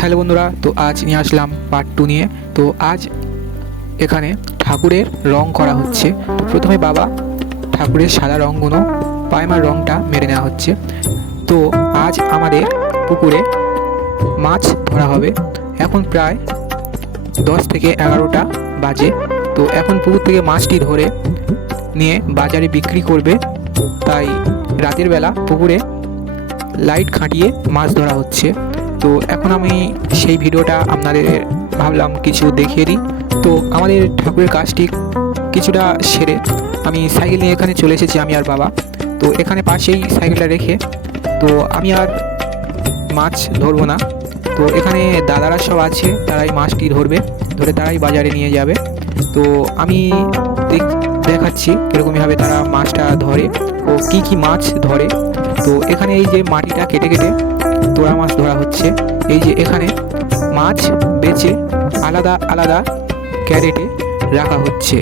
Hello বন্ধুরা, তো আজ নিয়ে আসলাম পার্ট 2 নিয়ে। তো আজ এখানে ঠাকুরের রং করা হচ্ছে। তো প্রথমে বাবা ঠাকুরের সাদা রঙগুলো প্রাইমার রংটা মেরে নেওয়া হচ্ছে। তো আজ আমাদের পুকুরে মাছ ধরা হবে। এখন প্রায় 10 থেকে 11টা বাজে। তো এখন পুকুর থেকে মাছটি ধরে নিয়ে বাজারে বিক্রি করবে, তাই রাতের বেলা পুকুরে লাইট খাটিয়ে মাছ ধরা হচ্ছে। তো এখন আমি সেই ভিডিওটা আপনাদের ভাবলাম কিছু দেখিয়ে দিই। তো আমাদের ঠাকুরের কাজটি কিছুটা সেরে আমি সাইকেল নিয়ে এখানে চলে এসেছি, আমি আর বাবা। তো এখানে পাশেই সাইকেলটা রেখে তো আমি আর মাছ ধরবো না। তো এখানে দাদারা সব আছে, তারাই মাছটি ধরবে, ধরে তারাই বাজারে নিয়ে যাবে। তো আমি দেখাচ্ছি কীরকমভাবে তারা মাছটা ধরে ও কি মাছ ধরে। তো এখানে এই যে মাটিটা কেটে কেটে তোড়া মাছ ধরা হচ্ছে। এই যে এখানে মাছ বেছে আলাদা আলাদা ক্যারেটে রাখা হচ্ছে।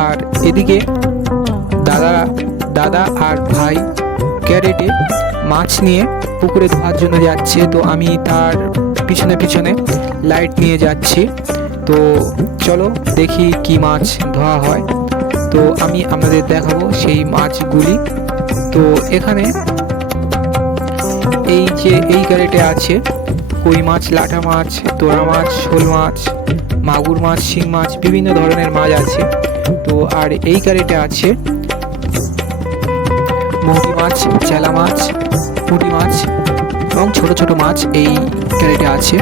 আর এদিকে দাদা আর ভাই ক্যারেটে মাছ নিয়ে পুকুরে ধোয়ার জন্য যাচ্ছে। তো আমি তার পিছনে পিছনে লাইট নিয়ে যাচ্ছি। তো চলো দেখি কি মাছ ধোয়া হয়। তো আমি আপনাদের দেখাবো সেই মাছগুলি। তো এখানে এই যে এই ক্যারেটে আছে কই মাছ, লাটা মাছ, তোড়া মাছ, শোল মাছ, মাগুর মাছ, শিং মাছ, বিভিন্ন ধরনের মাছ আছে। তো আর এই ক্যারেটে আছে মৌটি মাছ, চেলা মাছ, পুঁটি মাছ এবং ছোট ছোট মাছ এই ক্যারেটে আছে।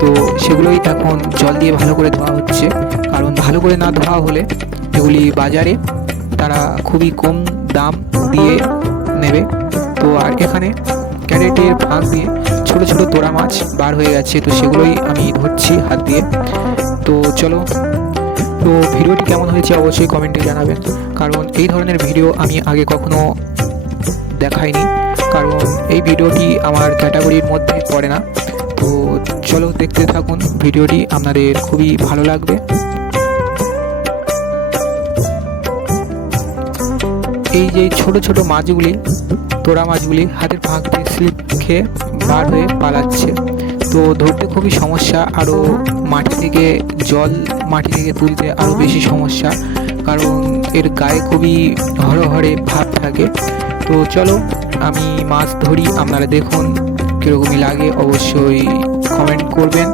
তো সেগুলোই এখন জল দিয়ে ভালো করে ধোয়া হচ্ছে, কারণ ভালো করে না ধোয়া হলে এগুলি বাজারে তারা খুবই কম দাম দিয়ে নেবে। তো আর এখানে ক্যারেটের ফাঁক দিয়ে ছোট ছোট তোড়া মাছ বার হয়ে গেছে, তো সেগুলোই আমি ধরছি হাত দিয়ে। তো চলো, তো ভিডিওটি কেমন হয়েছে অবশ্যই কমেন্টে জানাবেন, কারণ এই ধরনের ভিডিও আমি আগে কখনো দেখাইনি, কারণ এই ভিডিওটি আমার ক্যাটাগরির মধ্যে পড়ে না। তো চলো দেখতে থাকুন ভিডিওটি, আপনাদের খুবই ভালো লাগবে। এই যে ছোট ছোট মাছগুলি, তোড়া মাছগুলি হাতের ফাঁক দিয়ে স্লিপ খেয়ে বার হয়ে পালাচ্ছে। তো ধরতে খুবই সমস্যা, আরও মাটি থেকে তুলতে আরও বেশি সমস্যা, কারণ এর গায়ে খুবই হরহরে ভাব থাকে। তো চলো আমি মাছ ধরি, আপনারা দেখুন কীরকমই লাগে অবশ্যই কমেন্ট করবেন।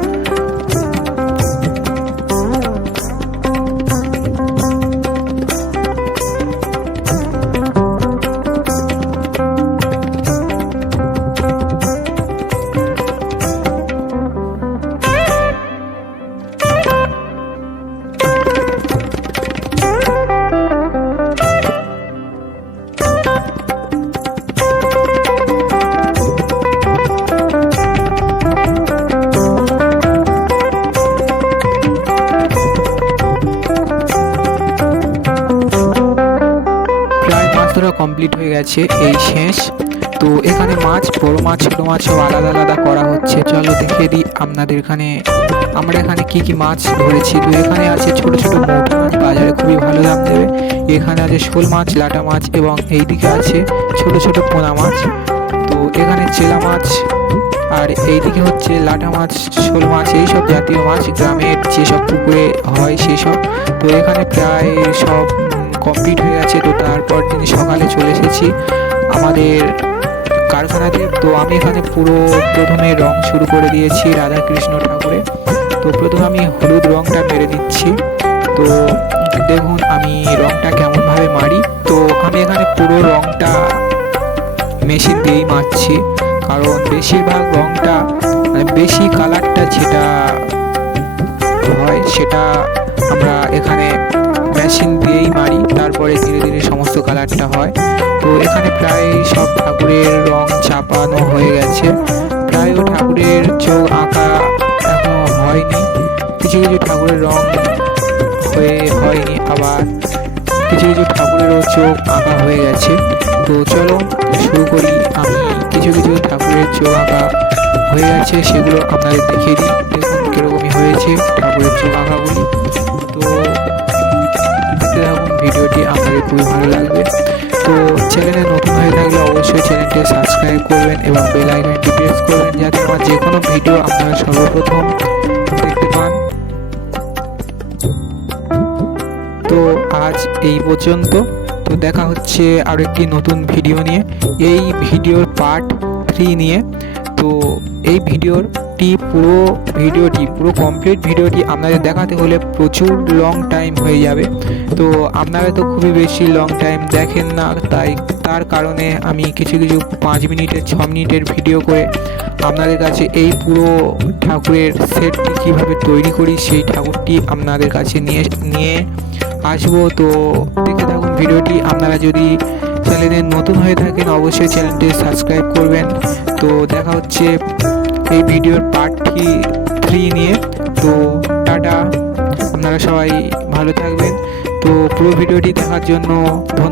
কমপ্লিট হয়ে গেছে, এই শেষ। তো এখানে মাছ, বড় মাছ, ছোটো মাছ সব আলাদা আলাদা করা হচ্ছে। চলো দেখিয়ে দিই আপনাদের আমরা এখানে কি মাছ ধরেছি। তো এখানে আছে ছোট ছোট মৌটি মাছ, বাজারে খুবই ভালো দাম দেবে। এখানে আছে শোল মাছ, লাটা মাছ এবং এইদিকে আছে ছোট ছোট পোনা মাছ। তো এখানে চেলা মাছ, আর এইদিকে হচ্ছে লাটা মাছ, শোল মাছ, এইসব জাতীয় মাছ গ্রামের যেসব পুকুরে হয় সেই সব। তো এখানে প্রায় সব কমপ্লিট হয়ে গেছে। তো তারপর দিন সকালে চলে এসেছি আমাদের কারখানাতে। তো আমি এখানে প্রথমে রং শুরু করে দিয়েছি রাধাকৃষ্ণ ঠাকুরে। তো প্রথমে আমি হলুদ রংটা মেরে দিচ্ছি। তো দেখুন আমি রংটা কেমনভাবে মারি। তো আমি এখানে পুরো রংটা মেশিন দিয়েই মারছি, কারণ বেশিরভাগ রংটা বেশি কালারটা যেটা হয় সেটা আমরা এখানে মেশিন দিয়েই মারি, তারপরে ধীরে ধীরে সমস্ত কালারটা হয়। তো এখানে প্রায় সব ঠাকুরের রং চাপানো হয়ে গেছে। প্রায়ও ঠাকুরের চোখ আঁকা এখনো হয়নি, কিছু কিছু ঠাকুরের রং হয়নি, আবার কিছু কিছু ঠাকুরেরও চোখ আঁকা হয়ে গেছে। তো চলো শুরু করি। আমি কিছু কিছু ঠাকুরের চোখ আঁকা হয়ে গেছে, সেগুলো আপনাদের দেখিয়ে দিই। দেখুন কীরকমই হয়েছে ঠাকুরের চোখ আঁকাগুলি। তো দেখতে থাকুন ভিডিওটি, আপনাদের খুবই ভালো লাগবে। তো চ্যানেলে নতুন হয়ে থাকলে অবশ্যই চ্যানেলটি সাবস্ক্রাইব করবেন এবং বেল আইকনটি প্রেস করবেন, যাতে আমার যে কোনো ভিডিও আপনারা সর্বপ্রথম দেখতে পান। তো আজ এই পর্যন্ত। তো দেখা হচ্ছে আরও একটি নতুন ভিডিও নিয়ে, এই ভিডিওর পার্ট 3 নিয়ে। তো এই পুরো কমপ্লিট ভিডিওটি আপনাদের দেখাতে হলে প্রচুর লং টাইম হয়ে যাবে। তো আপনারা তো খুবই বেশি লং টাইম দেখেন না, তার কারণে আমি কিছু 5 মিনিটের 6 মিনিটের ভিডিও করে আপনাদের কাছে এই পুরো ঠাকুরের সেটটি কীভাবে তৈরি করি সেই ঠাকুরটি আপনাদের কাছে নিয়ে আসবো। তো দেখে থাকুন ভিডিওটি। আপনারা যদি চ্যানেলে নতুন হয়ে থাকেন অবশ্যই চ্যানেলটি সাবস্ক্রাইব করবেন। তো দেখা হচ্ছে এই ভিডিওর পার্ট 3 নিয়ে। তো টাটা, আপনারা সবাই ভালো থাকবেন। তো পুরো ভিডিওটি দেখার জন্য ধন্যবাদ।